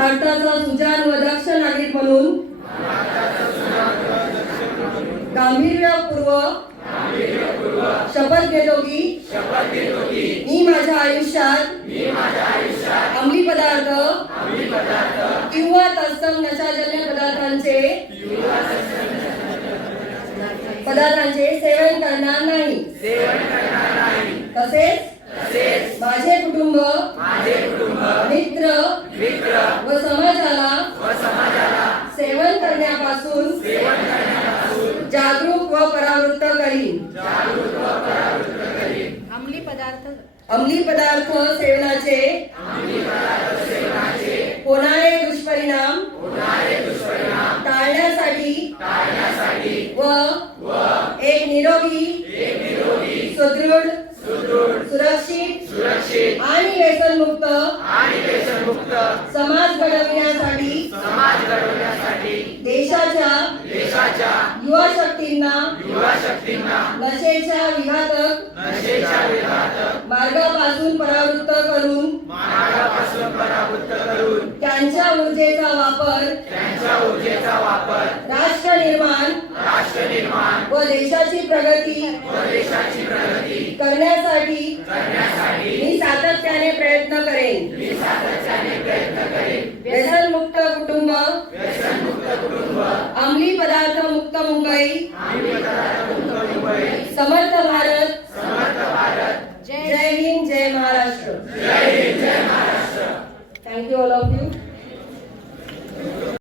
भारताचा सुजाण व दक्ष नागरिक म्हणून गांभीर्यपूर्वक शपथ घेतो की मी माझ्या आयुष्यात अंमली पदार्थ किंवा तत्सम नशाजन्य पदार्थांचे सेवन करणार नाही। तसेच माझे कुटुंब मित्र व समाजाला सेवन करण्यापासून जागरूक व परावृत्त करीन। अंमली पदार्थ सेवनाचे होणारे दुष्परिणाम टाळण्यासाठी व एक निरोगी सुदृढ सुरक्षित आणि व्यसनमुक्त समाज घडविण्यासाठी देशाच्या युवा शक्तींना नशेच्या विघातक मार्गापासून परावृत्त करून त्यांच्या ऊर्जेचा वापर राष्ट्र निर्माण व देशाची प्रगती करण्यासाठी मी सातत्याने प्रयत्न करेन। व्यसनमुक्त कुटुंब अंमली पदार्थ मुक्त मुंबई समर्थ भारत